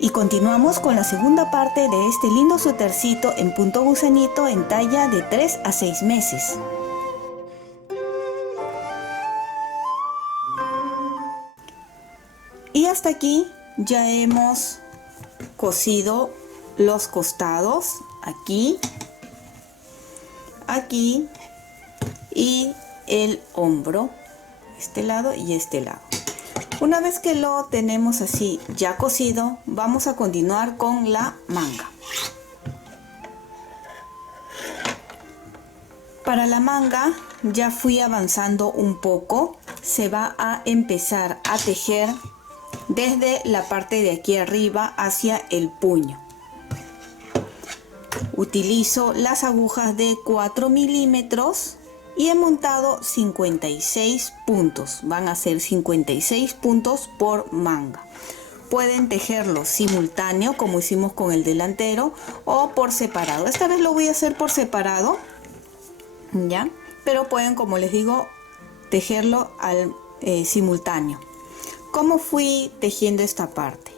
Y continuamos con la segunda parte de este lindo suétercito en punto gusanito en talla de 3 a 6 meses. Y hasta aquí ya hemos cosido los costados, aquí, aquí y el hombro, este lado y este lado. Una vez que lo tenemos así ya cosido, vamos a continuar con la manga. Para la manga ya fui avanzando un poco. Se va a empezar a tejer desde la parte de aquí arriba hacia el puño. Utilizo las agujas de 4 milímetros y he montado 56 puntos. Van a ser 56 puntos por manga. Pueden tejerlo simultáneo como hicimos con el delantero o por separado. Esta vez lo voy a hacer por separado, ¿ya? Pero pueden, como les digo, tejerlo al simultáneo. ¿Cómo fui tejiendo esta parte?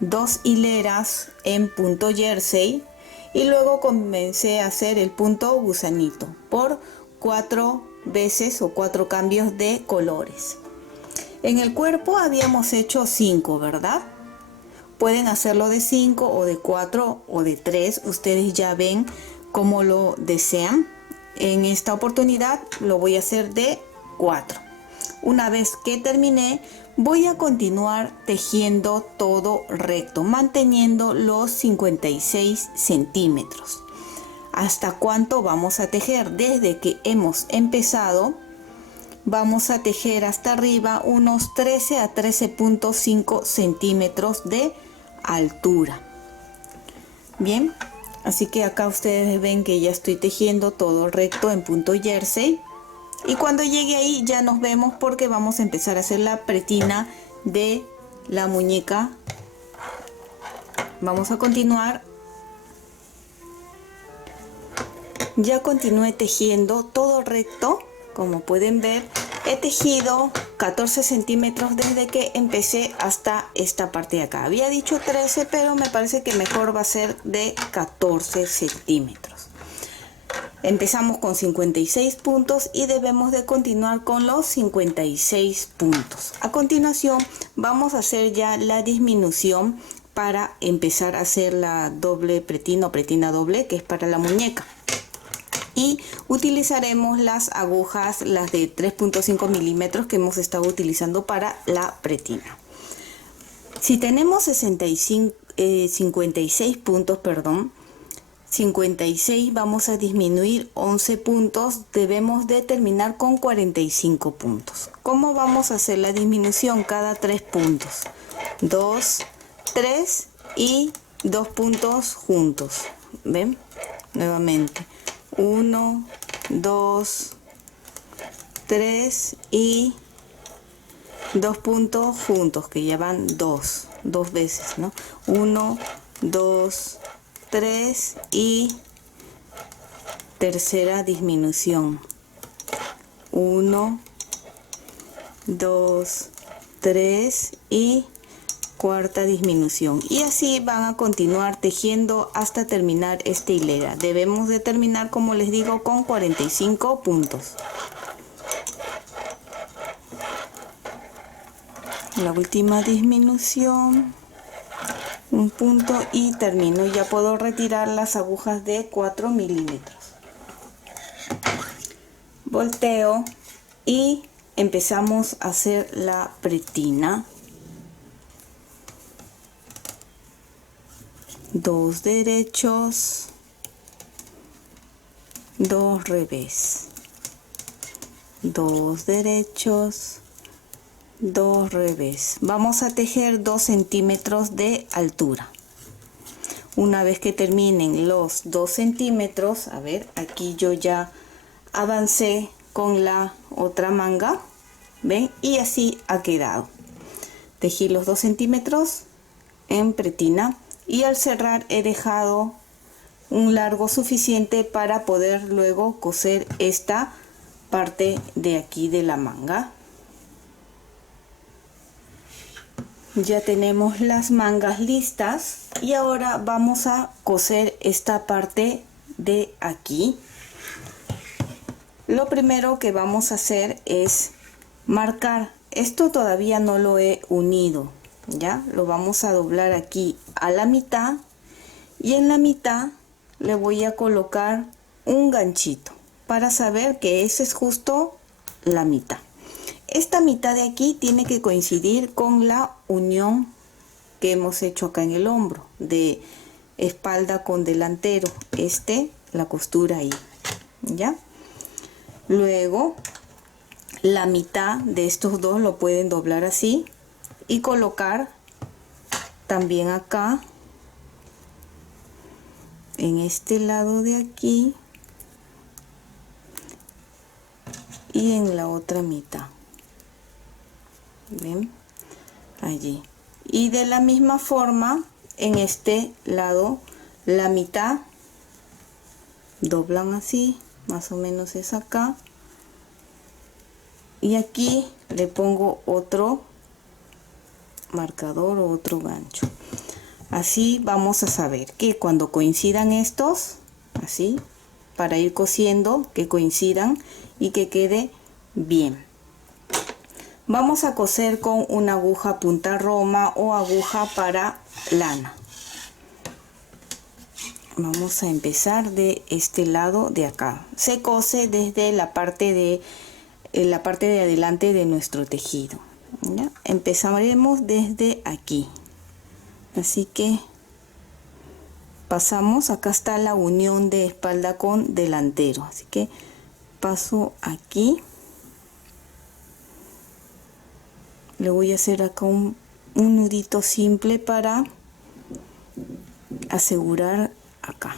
2 hileras en punto jersey y luego comencé a hacer el punto gusanito por 4 veces o 4 cambios de colores. En el cuerpo habíamos hecho 5, ¿verdad? Pueden hacerlo de 5 o de 4 o de 3. Ustedes ya ven cómo lo desean. En esta oportunidad lo voy a hacer de 4. Una vez que terminé, voy a continuar tejiendo todo recto, manteniendo los 56 centímetros. ¿Hasta cuánto vamos a tejer? Desde que hemos empezado, vamos a tejer hasta arriba unos 13 a 13.5 centímetros de altura. Bien, así que acá ustedes ven que ya estoy tejiendo todo recto en punto jersey. Y cuando llegue ahí ya nos vemos porque vamos a empezar a hacer la pretina de la muñeca. Vamos a continuar. Ya continué tejiendo todo recto. Como pueden ver, he tejido 14 centímetros desde que empecé hasta esta parte de acá. Había dicho 13, pero me parece que mejor va a ser de 14 centímetros. Empezamos con 56 puntos y debemos de continuar con los 56 puntos. A continuación vamos a hacer ya la disminución para empezar a hacer la doble pretina o pretina doble, que es para la muñeca. Y utilizaremos las agujas, las de 3.5 milímetros que hemos estado utilizando para la pretina. Si tenemos 56 puntos, 56 vamos a disminuir 11 puntos, debemos de terminar con 45 puntos. ¿Cómo vamos a hacer la disminución? Cada 3 puntos, 2, 3 y 2 puntos juntos. ¿Ven? Nuevamente, 1, 2, 3 y 2 puntos juntos, que ya van 2 veces, ¿no? 1, 2, 3 y tercera disminución. 1, 2, 3 y cuarta disminución. Y así van a continuar tejiendo hasta terminar esta hilera. Debemos de terminar, como les digo, con 45 puntos. La última disminución, un punto y termino. Ya puedo retirar las agujas de 4 milímetros. Volteo y empezamos a hacer la pretina. 2 derechos, 2 revés, 2 derechos, 2 revés. Vamos a tejer 2 centímetros de altura. Una vez que terminen los 2 centímetros, a ver, aquí yo ya avancé con la otra manga, ven, y así ha quedado. Tejí los 2 centímetros en pretina y al cerrar he dejado un largo suficiente para poder luego coser esta parte de aquí de la manga. Ya tenemos las mangas listas y ahora vamos a coser esta parte de aquí. Lo primero que vamos a hacer es marcar. Esto todavía no lo he unido, ya lo vamos a doblar aquí a la mitad y en la mitad le voy a colocar un ganchito para saber que ese es justo la mitad. Esta mitad de aquí tiene que coincidir con la unión que hemos hecho acá en el hombro, de espalda con delantero, la costura ahí, ¿ya? Luego, la mitad de estos dos lo pueden doblar así y colocar también acá, en este lado de aquí y en la otra mitad. ¿Ven? Allí. Y de la misma forma, en este lado, la mitad doblan así, más o menos es acá. Y aquí le pongo otro marcador o otro gancho. Así vamos a saber que cuando coincidan estos, así, para ir cosiendo, que coincidan y que quede bien. Vamos a coser con una aguja punta roma o aguja para lana. Vamos a empezar de este lado de acá. Se cose desde la parte de adelante de nuestro tejido, ¿ya? Empezaremos desde aquí. Así que pasamos, acá está la unión de espalda con delantero. Así que paso aquí. Le voy a hacer acá un nudito simple para asegurar acá.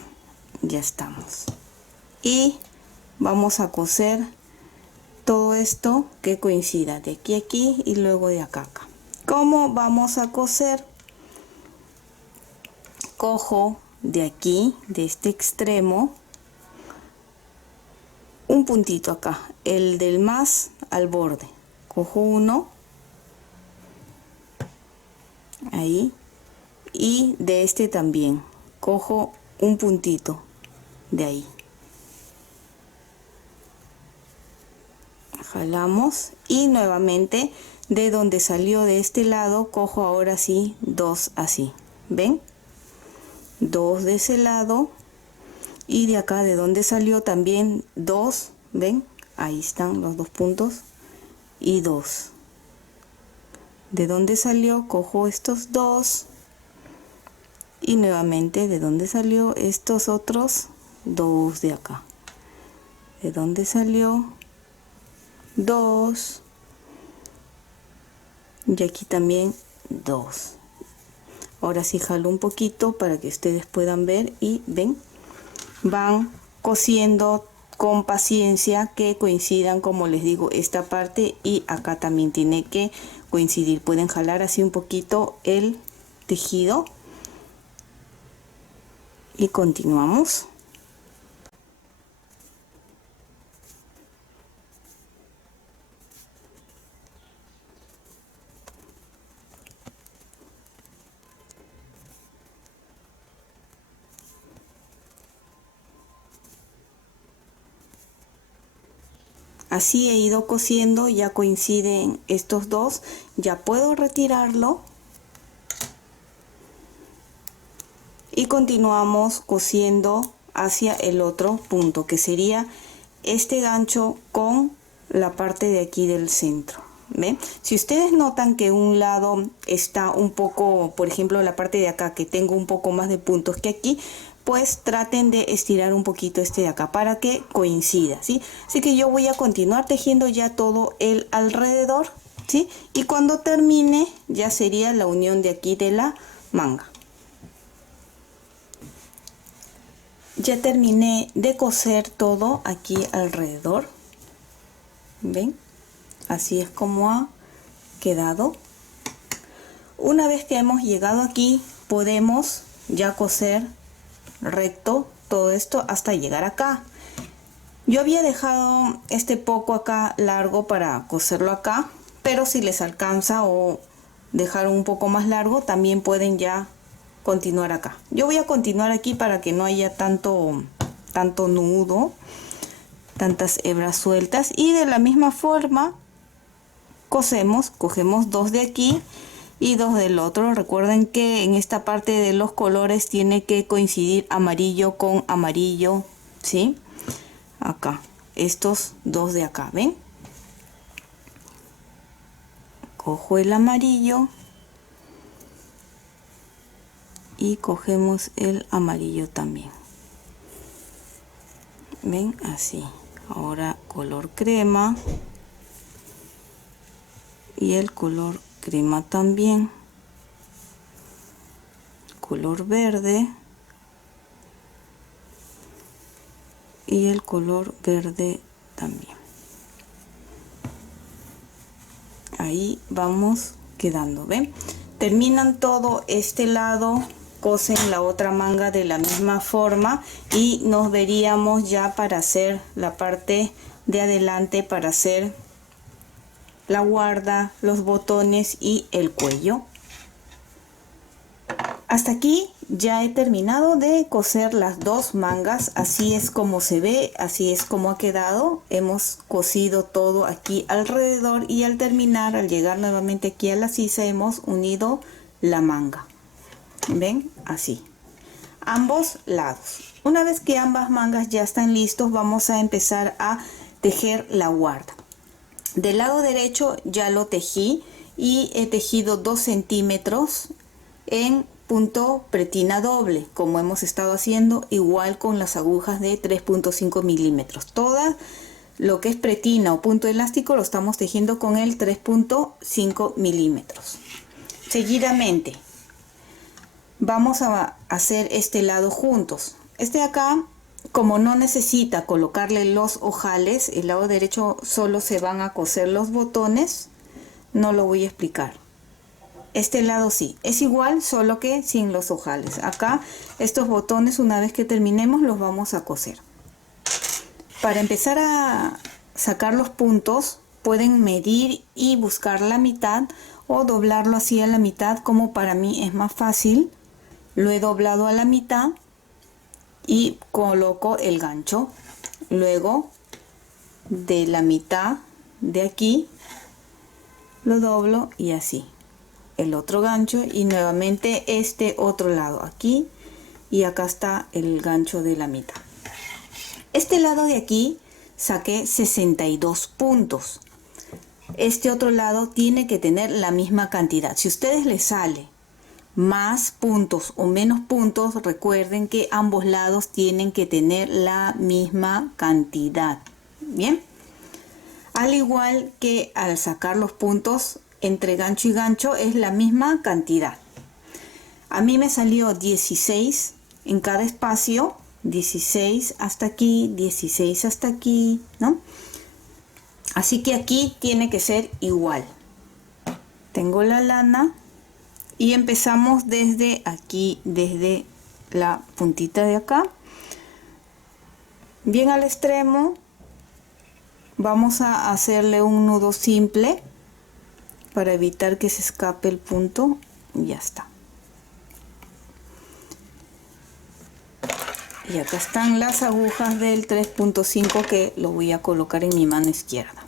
Ya estamos. Y vamos a coser todo esto que coincida de aquí a aquí y luego de acá a acá. ¿Cómo vamos a coser? Cojo de aquí, de este extremo, un puntito acá, el del más al borde. Cojo uno. Ahí, y de este también cojo un puntito de ahí, jalamos y nuevamente de donde salió de este lado cojo ahora sí dos así, ven, dos de ese lado y de acá de donde salió también dos, ven, ahí están los dos puntos y dos. De donde salió cojo estos dos y nuevamente de donde salió estos otros dos de acá. De donde salió dos y aquí también dos. Ahora sí jalo un poquito para que ustedes puedan ver y ven, van cosiendo con paciencia que coincidan, como les digo, esta parte y acá también tiene que coincidir. Pueden jalar así un poquito el tejido y continuamos. Así he ido cosiendo, ya coinciden estos dos, ya puedo retirarlo y continuamos cosiendo hacia el otro punto, que sería este gancho con la parte de aquí del centro. ¿Ven? Si ustedes notan que un lado está un poco, por ejemplo la parte de acá que tengo un poco más de puntos que aquí, pues traten de estirar un poquito este de acá para que coincida, ¿sí? Así que yo voy a continuar tejiendo ya todo el alrededor, ¿sí? Y cuando termine ya sería la unión de aquí de la manga. Ya terminé de coser todo aquí alrededor, ¿ven? Así es como ha quedado. Una vez que hemos llegado aquí podemos ya coser recto todo esto hasta llegar acá. Yo había dejado este poco acá largo para coserlo acá, pero si les alcanza o dejar un poco más largo, también pueden ya continuar acá. Yo voy a continuar aquí para que no haya tanto nudo, tantas hebras sueltas, y de la misma forma cosemos, cogemos 2 de aquí y 2 del otro. Recuerden que en esta parte de los colores tiene que coincidir amarillo con amarillo, ¿sí? Acá, estos 2 de acá, ¿ven? Cojo el amarillo y cogemos el amarillo también, ven, así. Ahora color crema y el color crema también, color verde y el color verde también. Ahí vamos quedando, ven. Terminan todo este lado, cosen la otra manga de la misma forma y nos veríamos ya para hacer la parte de adelante, para hacer la guarda, los botones y el cuello. Hasta aquí ya he terminado de coser las 2 mangas. Así es como se ve, así es como ha quedado. Hemos cosido todo aquí alrededor y al terminar, al llegar nuevamente aquí a la sisa, hemos unido la manga. ¿Ven? Así. Ambos lados. Una vez que ambas mangas ya están listos, vamos a empezar a tejer la guarda. Del lado derecho ya lo tejí y he tejido 2 centímetros en punto pretina doble, como hemos estado haciendo, igual con las agujas de 3.5 milímetros. Toda lo que es pretina o punto elástico lo estamos tejiendo con el 3.5 milímetros. Seguidamente vamos a hacer este lado juntos. Este de acá, como no necesita colocarle los ojales, el lado derecho solo se van a coser los botones, no lo voy a explicar. Este lado sí, es igual, solo que sin los ojales. Acá estos botones, una vez que terminemos, los vamos a coser. Para empezar a sacar los puntos, pueden medir y buscar la mitad o doblarlo así a la mitad, como para mí es más fácil. Lo he doblado a la mitad y coloco el gancho. Luego de la mitad de aquí lo doblo y así. El otro gancho y nuevamente este otro lado aquí, y acá está el gancho de la mitad. Este lado de aquí saqué 62 puntos. Este otro lado tiene que tener la misma cantidad. Si a ustedes les sale más puntos o menos puntos, recuerden que ambos lados tienen que tener la misma cantidad. Bien, al igual que al sacar los puntos entre gancho y gancho es la misma cantidad. A mí me salió 16 en cada espacio, 16 hasta aquí, 16 hasta aquí, ¿no? Así que aquí tiene que ser igual. Tengo la lana y empezamos desde aquí, desde la puntita de acá, bien al extremo. Vamos a hacerle un nudo simple para evitar que se escape el punto. Ya está. Y acá están las agujas del 3.5 que lo voy a colocar en mi mano izquierda.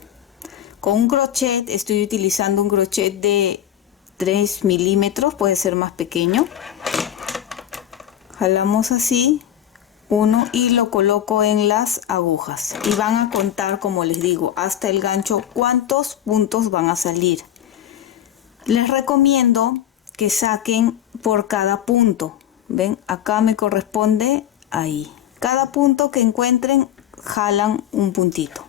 Con un crochet, estoy utilizando un crochet de 3 milímetros, puede ser más pequeño. Jalamos así uno y lo coloco en las agujas. Y van a contar, como les digo, hasta el gancho cuántos puntos van a salir. Les recomiendo que saquen por cada punto. Ven, acá me corresponde ahí. Cada punto que encuentren, jalan un puntito.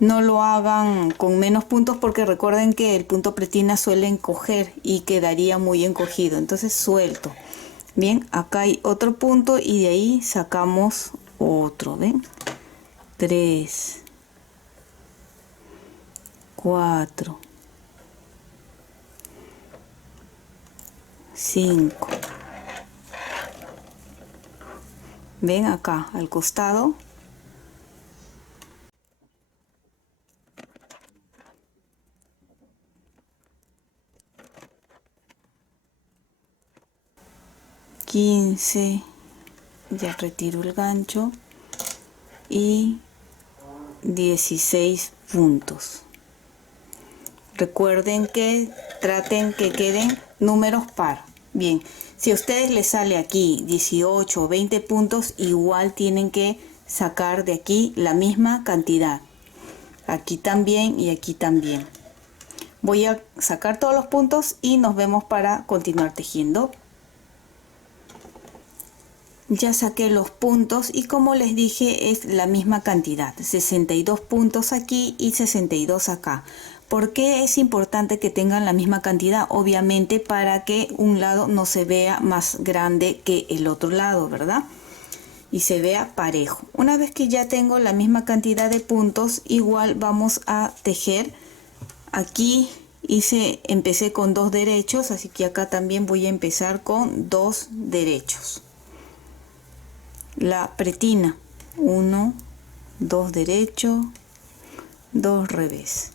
No lo hagan con menos puntos porque recuerden que el punto pretina suele encoger y quedaría muy encogido. Entonces suelto. Bien, acá hay otro punto y de ahí sacamos otro. ¿Ven? 3, 4, 5. Ven acá al costado. 15, ya retiro el gancho, y 16 puntos. Recuerden que traten que queden números par. Bien, si a ustedes les sale aquí 18 o 20 puntos, igual tienen que sacar de aquí la misma cantidad. Aquí también y aquí también. Voy a sacar todos los puntos y nos vemos para continuar tejiendo. Ya saqué los puntos y como les dije es la misma cantidad, 62 puntos aquí y 62 acá. ¿Por qué es importante que tengan la misma cantidad? Obviamente para que un lado no se vea más grande que el otro lado, ¿verdad? Y se vea parejo. Una vez que ya tengo la misma cantidad de puntos, igual vamos a tejer. Aquí empecé con 2 derechos, así que acá también voy a empezar con 2 derechos. La pretina, 1, 2 derecho, 2 revés,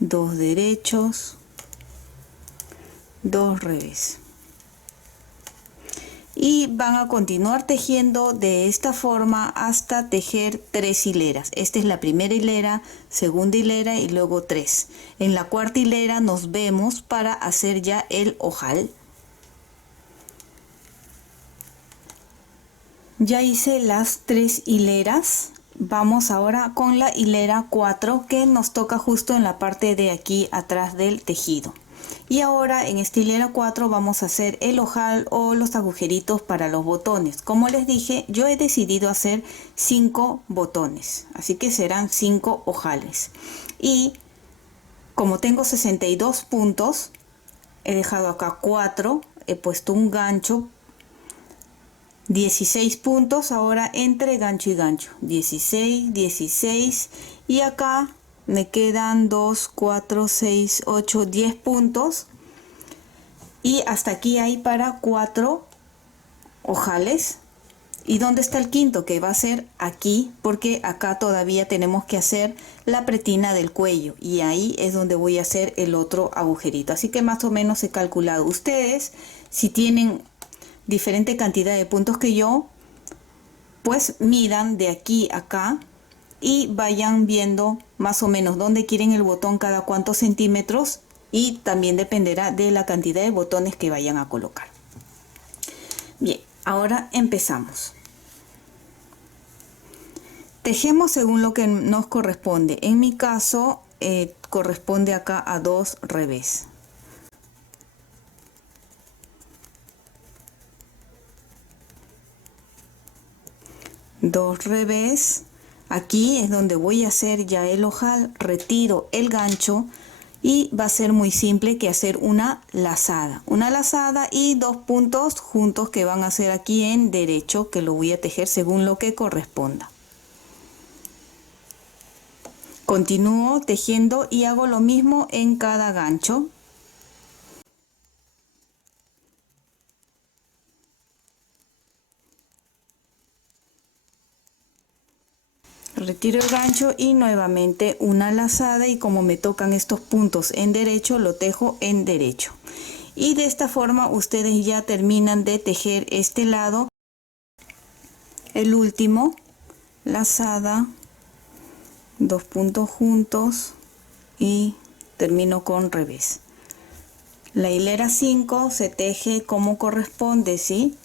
2 derechos, 2 revés. Y van a continuar tejiendo de esta forma hasta tejer 3 hileras. Esta es la primera hilera, segunda hilera y luego 3. En la cuarta hilera nos vemos para hacer ya el ojal. Ya hice las 3 hileras. Vamos ahora con la hilera 4 que nos toca justo en la parte de aquí atrás del tejido. Y ahora en esta hilera 4 vamos a hacer el ojal o los agujeritos para los botones. Como les dije, yo he decidido hacer 5 botones, así que serán 5 ojales. Y como tengo 62 puntos, he dejado acá 4, he puesto un gancho, 16 puntos, ahora entre gancho y gancho, 16, 16 y acá me quedan 2, 4, 6, 8, 10 puntos y hasta aquí hay para 4 ojales. ¿Y dónde está el quinto? Que va a ser aquí, porque acá todavía tenemos que hacer la pretina del cuello y ahí es donde voy a hacer el otro agujerito. Así que más o menos he calculado. Ustedes, si tienen diferente cantidad de puntos que yo, pues midan de aquí a acá y vayan viendo más o menos dónde quieren el botón, cada cuántos centímetros, y también dependerá de la cantidad de botones que vayan a colocar. Bien, ahora empezamos. Tejemos según lo que nos corresponde. En mi caso corresponde acá a 2 revés. Dos revés. Aquí es donde voy a hacer ya el ojal, retiro el gancho y va a ser muy simple que hacer una lazada y 2 puntos juntos que van a ser aquí en derecho, que lo voy a tejer según lo que corresponda. Continúo tejiendo y hago lo mismo en cada gancho. Retiro el gancho y nuevamente una lazada, y como me tocan estos puntos en derecho, lo tejo en derecho. Y de esta forma ustedes ya terminan de tejer este lado. El último, lazada, 2 puntos juntos y termino con revés. La hilera 5 se teje como corresponde, ¿sí?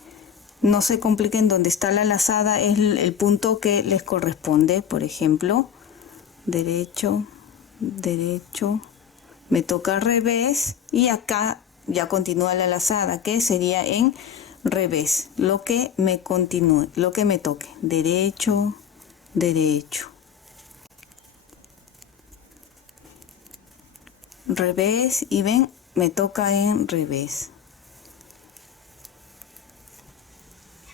No se compliquen, donde está la lazada es el punto que les corresponde. Por ejemplo, derecho, derecho, me toca revés y acá ya continúa la lazada, que sería en revés, lo que me continúe, lo que me toque, derecho, derecho, revés, y ven, me toca en revés.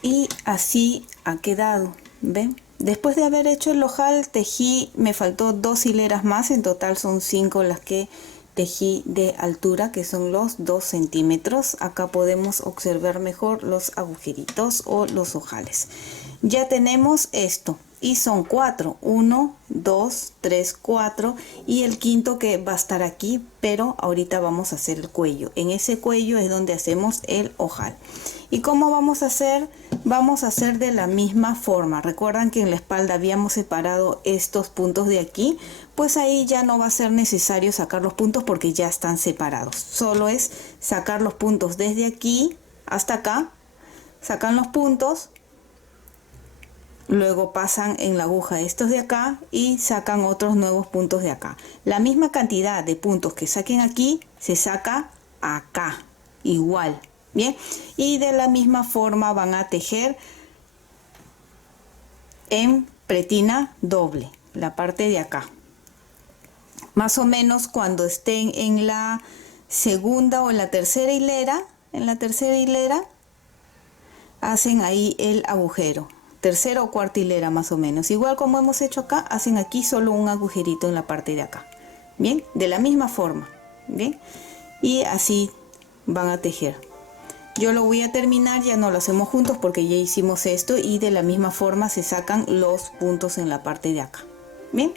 Y así ha quedado, ¿ven? Después de haber hecho el ojal, tejí, me faltó 2 hileras más, en total son 5 las que tejí de altura, que son los 2 centímetros. Acá podemos observar mejor los agujeritos o los ojales. Ya tenemos esto. y son 4, 1, 2, 3, 4 y el quinto que va a estar aquí, pero ahorita vamos a hacer el cuello. En ese cuello es donde hacemos el ojal. ¿Y cómo vamos a hacer? Vamos a hacer de la misma forma. Recuerdan que en la espalda habíamos separado estos puntos de aquí, pues ahí ya no va a ser necesario sacar los puntos porque ya están separados. Solo es sacar los puntos desde aquí hasta acá, sacan los puntos, luego pasan en la aguja estos de acá y sacan otros nuevos puntos de acá. La misma cantidad de puntos que saquen aquí se saca acá, igual. Bien, y de la misma forma van a tejer en pretina doble, la parte de acá. Más o menos cuando estén en la segunda o en la tercera hilera, hacen ahí el agujero. Tercera o cuarta hilera más o menos. Igual como hemos hecho acá, hacen aquí solo un agujerito en la parte de acá. Bien, de la misma forma. Bien, y así van a tejer. Yo lo voy a terminar, ya no lo hacemos juntos porque ya hicimos esto y de la misma forma se sacan los puntos en la parte de acá. Bien.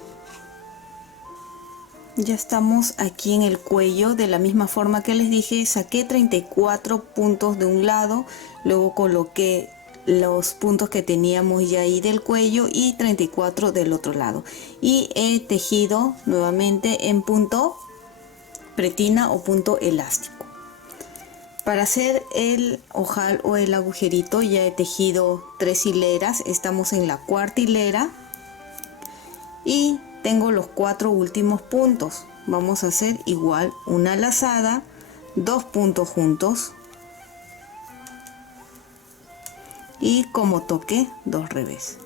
Ya estamos aquí en el cuello, de la misma forma que les dije, saqué 34 puntos de un lado, luego coloqué los puntos que teníamos ya ahí del cuello y 34 del otro lado. Y he tejido nuevamente en punto pretina o punto elástico. Para hacer el ojal o el agujerito ya he tejido 3 hileras, estamos en la cuarta hilera y tengo los 4 últimos puntos. Vamos a hacer igual una lazada, 2 puntos juntos y como toque 2 revés.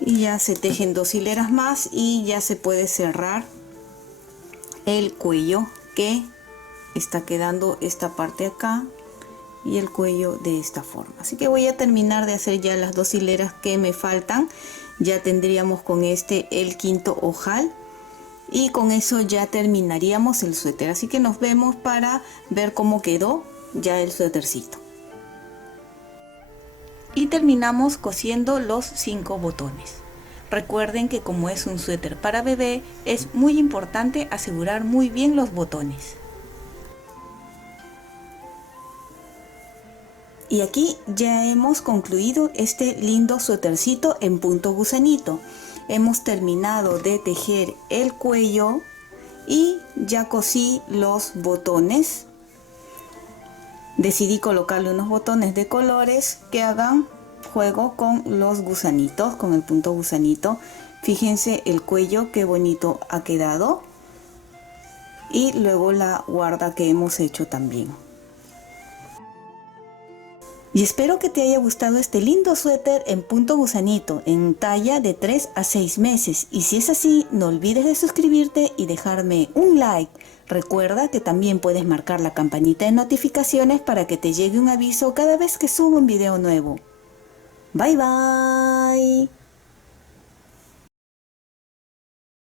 Y ya se tejen 2 hileras más y ya se puede cerrar el cuello, que está quedando esta parte acá y el cuello de esta forma. Así que voy a terminar de hacer ya las 2 hileras que me faltan. Ya tendríamos con este el quinto ojal y con eso ya terminaríamos el suéter. Así que nos vemos para ver cómo quedó ya el suétercito. Y terminamos cosiendo los 5 botones. Recuerden que como es un suéter para bebé, es muy importante asegurar muy bien los botones. Y aquí ya hemos concluido este lindo suétercito en punto gusanito. Hemos terminado de tejer el cuello y ya cosí los botones. Decidí colocarle unos botones de colores que hagan juego con los gusanitos, con el punto gusanito. Fíjense el cuello, qué bonito ha quedado. Y luego la guarda que hemos hecho también. Y espero que te haya gustado este lindo suéter en punto gusanito, en talla de 3 a 6 meses. Y si es así, no olvides de suscribirte y dejarme un like. Recuerda que también puedes marcar la campanita de notificaciones para que te llegue un aviso cada vez que subo un video nuevo. Bye bye.